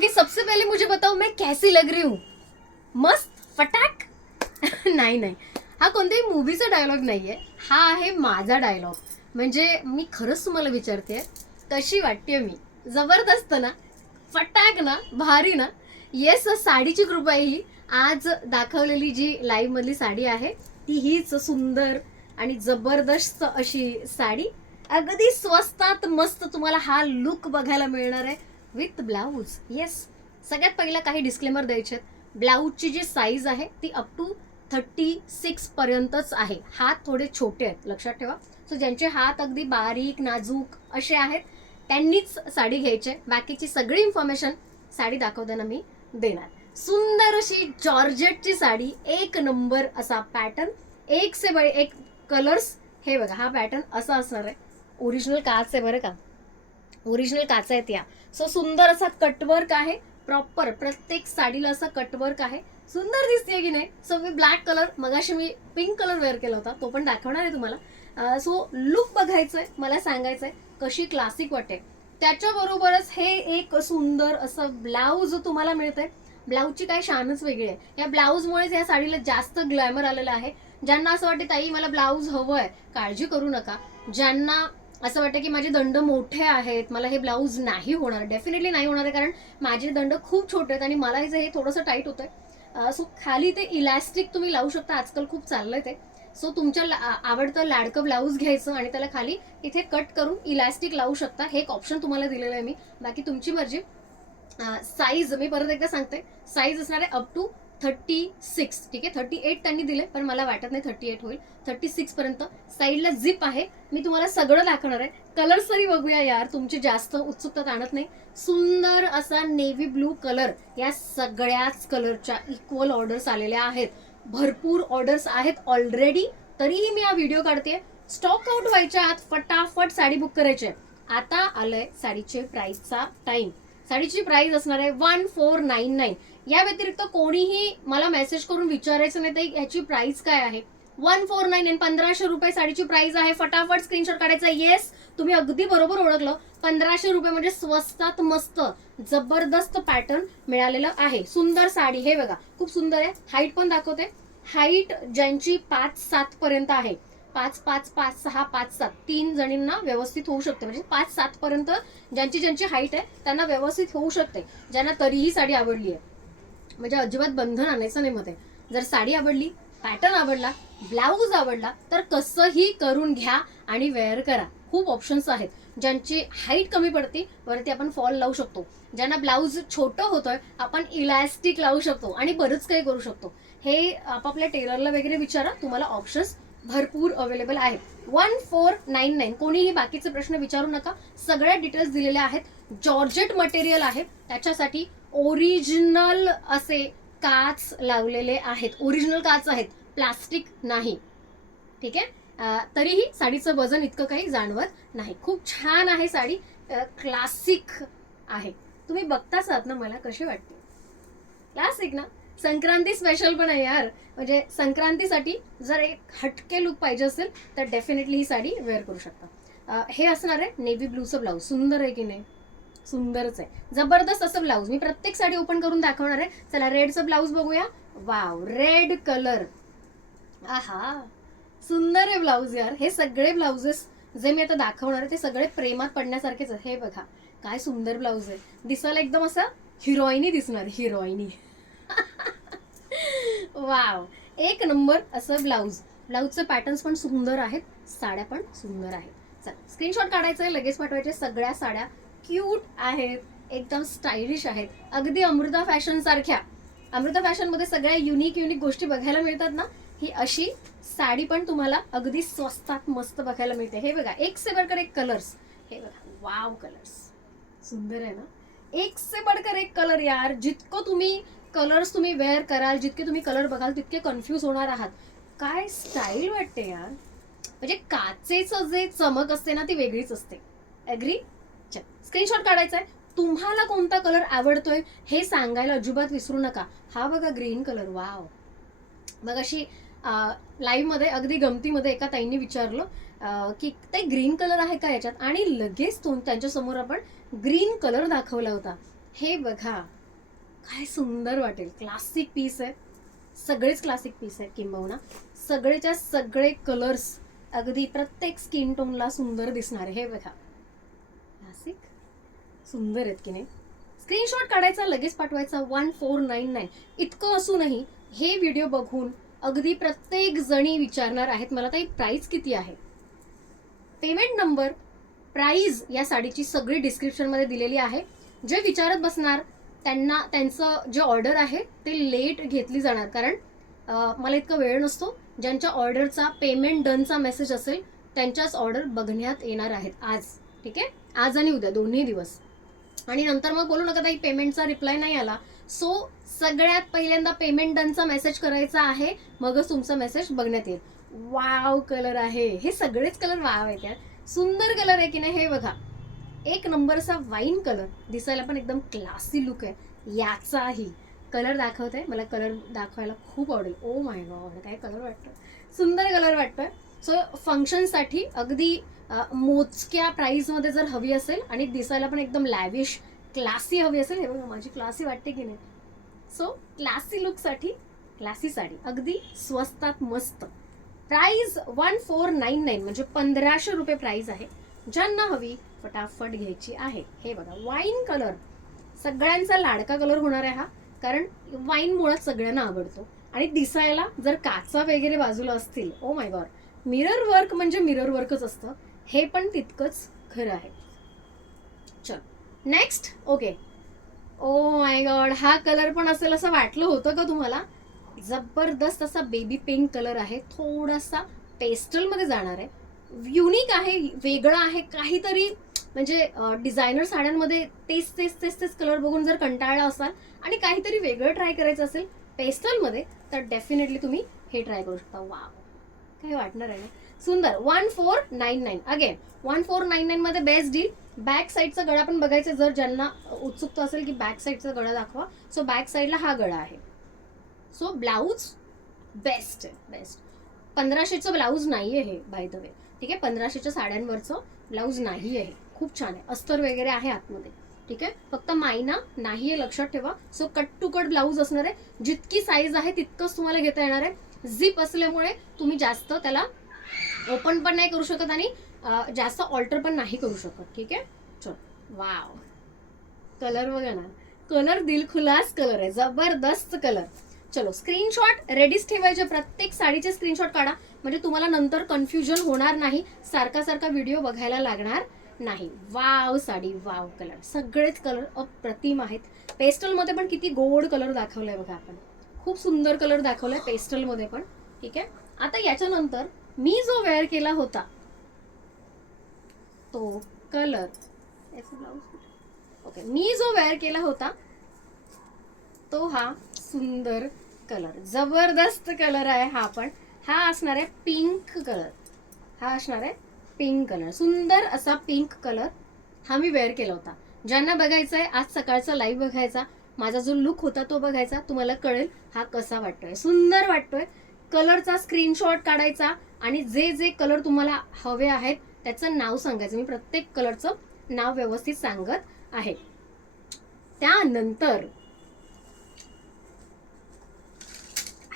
Okay, सबसे पहले मुझे बताओ मैं कैसी लग रही हूँ? मस्त फटाक. नाही नाही, हा कोणत्याही मूवीचा डायलॉग नाहीये, हा आहे माझा डायलॉग. म्हणजे मी खरंच तुम्हाला विचारते, कशी वाटते मी? जबरदस्त ना, फटाक ना, भारी ना. येस, साडीची कृपा आहे ही. आज दाखवलेली जी लाईव्ह मधली साडी आहे ती हीच सुंदर आणि जबरदस्त अशी साडी. अगदी स्वस्तात मस्त तुम्हाला हा लुक बघायला मिळणार आहे विथ ब्लाऊज. येस, सगळ्यात पहिला काही डिस्क्लेमर द्यायचे. ब्लाऊजची जी साईज आहे ती अप टू 36 पर्यंतच आहे. हात थोडे छोटे आहेत, लक्षात ठेवा. सो ज्यांचे हात अगदी बारीक नाजूक असे आहेत त्यांनीच साडी घ्यायची. बाकीची सगळी इन्फॉर्मेशन साडी दाखवताना मी देणार. सुंदर अशी जॉर्जेटची साडी, एक नंबर असा पॅटर्न, एक से बडे एक कलर्स. हे बघा, हा पॅटर्न असा असणार आहे. ओरिजिनल काच आहे बरं का, ओरिजिनल काच आहेत या. सो सुंदर असा कटवर्क आहे, प्रॉपर प्रत्येक साडीला असा कटवर्क आहे. सुंदर दिसते की नाही? सो मी ब्लॅक कलर, मगाशी मी पिंक कलर वेअर केला होता, तो पण दाखवणार आहे तुम्हाला. सो लुक बघायचंय, मला सांगायचंय कशी क्लासिक वाटते. त्याच्याबरोबरच हे एक सुंदर असं ब्लाऊज तुम्हाला मिळतंय. ब्लाऊजची काय शानच वेगळी आहे. या ब्लाऊजमुळेच या साडीला जास्त ग्लॅमर आलेलं आहे. ज्यांना असं वाटतं ताई मला ब्लाऊज हवंय, काळजी करू नका. ज्यांना असं वाटतं की माझे दंड मोठे आहेत, मला हे ब्लाऊज नाही होणार, डेफिनेटली नाही होणार आहे, कारण माझे दंड खूप छोटे आहेत आणि मला हे थोडंसं टाईट होतंय. सो खाली ते इलॅस्टिक तुम्ही लावू शकता, आजकाल खूप चाललंय ते. सो तुमच्या आवडतं लाडकं ब्लाऊज घ्यायचं आणि त्याला खाली इथे कट करून इलॅस्टिक लावू शकता. हे एक ऑप्शन तुम्हाला दिलेलं आहे मी, बाकी तुमची मर्जी. साईज मी परत एकदा सांगते, साईज असणार आहे अप टू 36. ठीक आहे, 38 त्यांनी दिले पण मला वाटत नाही 38 होईल. 36 पर्यंत. साईडला झिप आहे. मी तुम्हाला सगळं दाखवणार आहे. कलर्स तरी बघूया यार, तुमची जास्त उत्सुकता ताणत नाही. सुंदर असा नेव्ही ब्लू कलर, या सगळ्याच कलरच्या इक्वल ऑर्डर्स आलेल्या आहेत. भरपूर ऑर्डर्स आहेत ऑलरेडी, तरीही मी हा व्हिडिओ काढते. स्टॉक आउट व्हायच्या आत फटाफट साडी बुक करायची आहे. आता आलंय साडीचे प्राइसचा टाइम. साडीची प्राइस असणार आहे 1499. या व्यतिरिक्त कोणीही मला मेसेज करून विचारायचं नाही तर याची प्राइस काय आहे. 1499, 1500 रुपये साडीची प्राइस आहे. फटाफट स्क्रीनशॉट काढायचा. येस, तुम्ही अगदी बरोबर ओळखलं. 1500 रुपये म्हणजे स्वस्तात मस्त जबरदस्त पॅटर्न मिळालेलं आहे. सुंदर साडी, हे बघा खूप सुंदर आहे. हाईट पण दाखवते. हाईट ज्यांची 5-7 पर्यंत आहे, 5-5, 5-6, 5-7, 3 जणींना व्यवस्थित होऊ शकते. म्हणजे 5-7 पर्यंत ज्यांची हाईट आहे त्यांना व्यवस्थित होऊ शकते. ज्यांना तरीही साडी आवडली आहे, म्हणजे अजिबात बंधन आणायचं नाही मध्ये. जर साडी आवडली, पॅटर्न आवडला, ब्लाऊज आवडला तर कसंही करून घ्या आणि वेअर करा. खूप ऑप्शन्स आहेत. ज्यांची हाईट कमी पडते वरती आपण फॉल लावू शकतो. ज्यांना ब्लाऊज छोटं होतोय आपण इलॅस्टिक लावू शकतो आणि बरंच काही करू शकतो. हे आपापल्या टेलरला वगैरे विचारा, तुम्हाला ऑप्शन्स भरपूर अवेलेबल आहेत. 1499. कोणीही बाकीचे प्रश्न विचारू नका, सगळ्या डिटेल्स दिलेल्या आहेत. जॉर्जेट मटेरियल आहे, त्याच्यासाठी ओरिजिनल असे काच लावलेले आहेत. ओरिजिनल काच आहेत, प्लास्टिक नाही. ठीक आहे. तरीही साडीचं वजन इतकं काही जाणवत नाही. खूप छान आहे साडी, क्लासिक आहे. तुम्ही बघताच आहात ना मला कशी वाटते. क्लासिक ना. संक्रांती स्पेशल पण आहे यार. म्हणजे संक्रांतीसाठी जर एक हटके लुक पाहिजे असेल तर डेफिनेटली ही साडी वेअर करू शकता. हे असणार आहे नेव्ही ब्लूचं ब्लाऊज. सुंदर आहे की नाही? सुंदरच आहे, जबरदस्त असं ब्लाऊज. मी प्रत्येक साडी ओपन करून दाखवणार आहे. चला रेडचं ब्लाऊज बघूया. Wow, red colour. आहा, सुंदर आहे ब्लाऊज यार. हे सगळे ब्लाउजेस जे मी आता दाखवणार आहे ते सगळे प्रेमात पडण्यासारखेच आहे. हे बघा काय सुंदर ब्लाऊज आहे. दिसायला एकदम असा हिरोईनी दिसणार, हिरोईनी. वाव, एक नंबर असं ब्लाऊज. ब्लाऊजचे पॅटर्न्स पण सुंदर आहेत, साड्या पण सुंदर आहेत. चला स्क्रीनशॉट काढायचा आहे, लगेच पाठवायचे. सगळ्या साड्या क्यूट आहेत, एकदम स्टायलिश आहेत, अगदी अमृता फॅशन सारख्या. अमृता फॅशन मध्ये सगळ्या युनिक गोष्टी बघायला मिळतात ना, ही अशी साडी पण तुम्हाला अगदी स्वस्तात मस्त बघायला मिळते. हे बघा, एक से बढ़कर एक कलर्स. हे बघा, वाव कलर्स, सुंदर आहे ना. एक से बढ़कर एक कलर यार. जितकं तुम्ही कलर्स तुम्ही वेअर कराल, जितके तुम्ही कलर बघाल तितके कन्फ्यूज होणार आहात. काय स्टाईल वाटते यार. म्हणजे काचेचं जे चमक असते ना ती वेगळीच असते. ॲग्री? चल स्क्रीनशॉट काढायचा आहे. तुम्हाला कोणता कलर आवडतोय हे सांगायला अजिबात विसरू नका. हा बघा ग्रीन कलर, वाव. मग अशी लाईव्ह मध्ये अगदी गमतीमध्ये एका ताईंनी विचारलं की ते ग्रीन कलर आहे का याच्यात, आणि लगेच त्यांच्या समोर आपण ग्रीन कलर दाखवला होता. हे बघा, काय सुंदर वाटेल. क्लासिक पीस आहे, सगळेच क्लासिक पीस आहे किंबहुना. सगळेच्या सगळे कलर्स अगदी प्रत्येक स्किन टोनला सुंदर दिसणार आहे. हे बघा, क्लासिक सुंदर आहेत की नाही. स्क्रीनशॉट काढायचा, लगेच पाठवायचा. 1499 इतकं असूनही हे व्हिडिओ बघून अगदी प्रत्येक जणी विचारणार आहेत मला ताई प्राइस किती आहे. पेमेंट नंबर, प्राइस या साडीची सगळी डिस्क्रिप्शनमध्ये दिलेली आहे. जे विचारत बसणार त्यांना त्यांचं जे ऑर्डर आहे ते लेट घेतली जाणार, कारण मला इतका वेळ नसतो. ज्यांच्या ऑर्डरचा पेमेंट डनचा मेसेज असेल त्यांच्याच ऑर्डर बघण्यात येणार आहेत आज. ठीक आहे, आज आणि उद्या दोन्ही दिवस. आणि नंतर मग बोलू नका ताई पेमेंटचा रिप्लाय नाही आला. सो सगळ्यात पहिल्यांदा पेमेंट डनचा मेसेज करायचा आहे, मगच तुमचा मेसेज बघण्यात येईल. वाव कलर आहे, हे सगळेच कलर वाव आहेत यार, सुंदर कलर आहे की नाही. हे बघा, एक नंबरचा वाईन कलर, दिसायला पण एकदम क्लासी लुक आहे. याचाही कलर दाखवते, मला कलर दाखवायला खूप आवडेल. ओ माय गॉड, काय कलर वाटतोय, सुंदर कलर वाटतोय. सो फंक्शनसाठी अगदी मोजक्या प्राईसमध्ये जर हवी असेल आणि दिसायला पण एकदम लॅविश क्लासी हवी असेल, हे बघा माझी क्लासी वाटते की नाही. सो क्लासी लुकसाठी क्लासी साडी अगदी स्वस्तात मस्त. प्राइस 1499 म्हणजे 1500 रुपये प्राइस आहे. ज्यांना हवी फटाफट घ्यायची आहे. हे बघा, वाईन कलर सगळ्यांचा लाडका कलर होणार आहे हा, कारण वाईन मुळात सगळ्यांना आवडतो. आणि दिसायला जर काचा वगैरे बाजूला असतील, oh my God, mirror work म्हणजे मिरर वर्कच असतं, हे पण तितकंच खरं आहे. चल next. Okay, oh my God, हा कलर पण असेल असं वाटलं होतं का तुम्हाला. जबरदस्त असा बेबी पिंक कलर आहे, थोडासा पेस्टल मध्ये जाणार आहे. युनिक आहे, वेगळा आहे काहीतरी. म्हणजे डिझायनर साड्यांमध्ये तेच तेच तेच तेच कलर बघून जर कंटाळला असाल आणि काहीतरी वेगळं ट्राय करायचं असेल पेस्टलमध्ये, तर डेफिनेटली तुम्ही हे ट्राय करू शकता. वाव, काय वाटणार आहे ना, सुंदर. 1499 अगेन 1499 मध्ये बेस्ट डील. बॅक साईडचा गळा पण बघायचा, जर ज्यांना उत्सुकता असेल की बॅक साईडचा गळा दाखवा. सो बॅक साईडला हा गळा आहे. सो ब्लाऊज बेस्ट आहे, बेस्ट. 1500चं ब्लाऊज नाहीये हे, बाय द वे. ठीक आहे, 1500च्या साड्यांवरचं ब्लाऊज नाही आहे. खूप छान आहे, अस्तर वगैरे आहे आतमध्ये. ठीक आहे, फक्त मायना नाहीये, लक्षात ठेवा. So cut to cut blouse असणार आहे. जितकी साईज आहे तितकंच तुम्हाला घेता येणार आहे. झिप असल्यामुळे तुम्ही जास्त त्याला ओपन पण नाही करू शकत आणि जास्त ऑल्टर पण नाही करू शकत. ठीक आहे, चल. वाव, कलर बघा ना, कलर दिलखुलास कलर आहे, जबरदस्त कलर. चलो, स्क्रीनशॉट रेडीच ठेवायचे, प्रत्येक साडीचे स्क्रीनशॉट काढा, म्हणजे तुम्हाला नंतर कन्फ्युजन होणार नाही, सारखा सारखा व्हिडिओ बघायला लागणार नाही. वाव साडी, वाव कलर, सगळेच कलर अप्रतिम आहेत. पेस्टलमध्ये पण किती गोड कलर दाखवलाय बघा आपण, खूप सुंदर कलर दाखवलाय पेस्टलमध्ये पण. ठीक आहे, आता याच्यानंतर मी जो वेअर केला होता तो कलर, ओके, मी जो वेअर केला होता तो हा सुंदर कलर, जबरदस्त कलर आहे हा. पण हा असणार आहे पिंक कलर, हा असणार आहे पिंक कलर, सुंदर असा पिंक कलर. हा मी वेअर केला होता. ज्यांना बघायचा आहे आज सकाळचा लाईव्ह बघायचा, माझा जो लुक होता तो बघायचा, तुम्हाला कळेल हा कसा वाटतोय, सुंदर वाटतोय. कलरचा स्क्रीनशॉट काढायचा आणि जे जे कलर तुम्हाला हवे आहेत त्याचं नाव सांगायचं. मी प्रत्येक कलरचं नाव व्यवस्थित सांगत आहे. त्यानंतर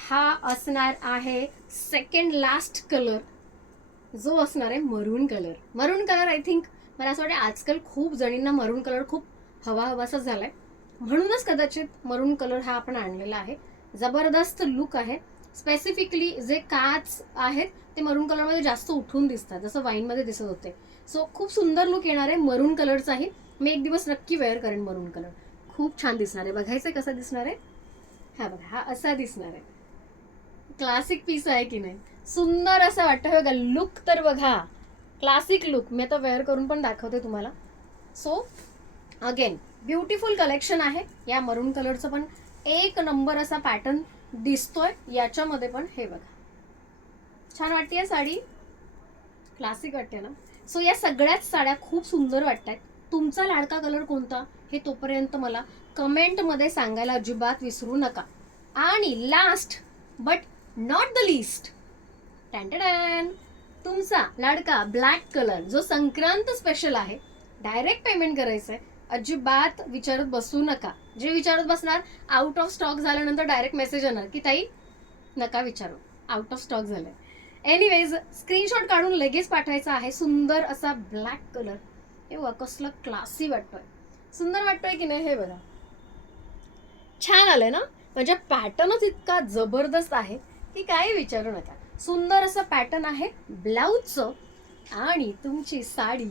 हा असणार आहे सेकंड लास्ट कलर, जो असणार आहे मरून कलर. मरून कलर आय थिंक मला असं वाटतं आजकाल खूप जणींना मरून कलर खूप हवाहवासा झालाय, म्हणूनच कदाचित मरून कलर हा आपण आणलेला आहे. जबरदस्त लुक आहे. स्पेसिफिकली जे काच आहेत ते मरून कलरमध्ये जास्त उठून दिसतात, जसं वाईनमध्ये दिसत होते. सो खूप सुंदर लुक येणार आहे मरून कलरचाही. मी एक दिवस नक्की वेअर करेन मरून कलर, खूप छान दिसणार आहे. बघायचं कसा दिसणार आहे, हा बघा, हा असा दिसणार आहे. क्लासिक पीस आहे की नाही, सुंदर असं वाटतं. बघा लुक तर बघा, क्लासिक लुक. मी आता वेअर करून पण दाखवते तुम्हाला. सो अगेन ब्युटिफुल कलेक्शन आहे. या मरून कलरचं पण एक नंबर असा पॅटर्न दिसतोय याच्यामध्ये पण. हे बघा, छान वाटते साडी, क्लासिक वाटते ना. सो या सगळ्याच साड्या खूप सुंदर वाटतात. तुमचा लाडका कलर कोणता हे तोपर्यंत मला कमेंटमध्ये सांगायला अजिबात विसरू नका. आणि last but not the least, tan, तुमचा लाडका ब्लॅक कलर जो संक्रांत स्पेशल आहे. डायरेक्ट पेमेंट करायचं आहे, अजिबात विचारत बसू नका. जे विचारत बसणार आउट ऑफ स्टॉक झाल्यानंतर डायरेक्ट मेसेज येणार की ताई नका विचारू, आउट ऑफ स्टॉक झालाय. एनिवेज स्क्रीनशॉट काढून लगेच पाठवायचा आहे. सुंदर असा ब्लॅक कलर, हे बघा कसलं क्लासी वाटतोय, सुंदर वाटतोय की नाही. हे बघा छान आलंय ना, म्हणजे पॅटर्नच इतका जबरदस्त आहे की काही विचारू नका. सुंदर असं पॅटर्न आहे ब्लाऊजचं आणि तुमची साडी.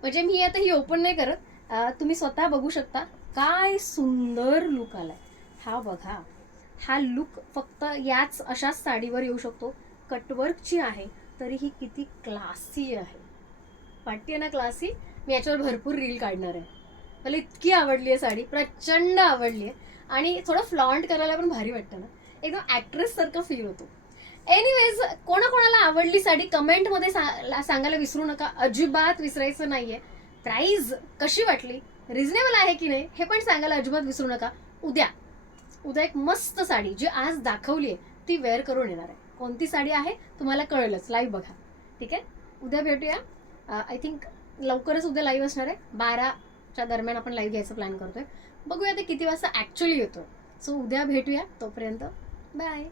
म्हणजे मी आता ही ओपन नाही करत, तुम्ही स्वतः बघू शकता काय सुंदर लुक आलाय. हा बघा, हा लुक फक्त याच अशाच साडीवर येऊ शकतो. कटवर्कची आहे तरी ही किती क्लासी आहे, वाटते ना क्लासी. मी याच्यावर भरपूर रील काढणार आहे. मला इतकी आवडली आहे साडी, प्रचंड आवडली आहे. आणि थोडं फ्लॉन्ट करायला पण भारी वाटतं ना, एकदम ऍक्ट्रेस सारखं फील होतो. एनिवेज कोणाकोणाला आवडली साडी कमेंटमध्ये सांगायला विसरू नका, अजिबात विसरायचं नाहीये. प्राइस कशी वाटली, रिझनेबल आहे की नाही हे पण सांगायला अजिबात विसरू नका. उद्या एक मस्त साडी जी आज दाखवली आहे ती वेअर करून येणार आहे. कोणती साडी आहे तुम्हाला कळेलच, लाईव्ह बघा. ठीक आहे, उद्या भेटूया. आय थिंक लवकरच उद्या लाईव्ह असणार आहे. 12च्या दरम्यान आपण लाईव्ह घ्यायचा प्लॅन करतोय. बघूया ते किती वाजता ॲक्च्युली येतो. सो उद्या भेटूया, तोपर्यंत बाय.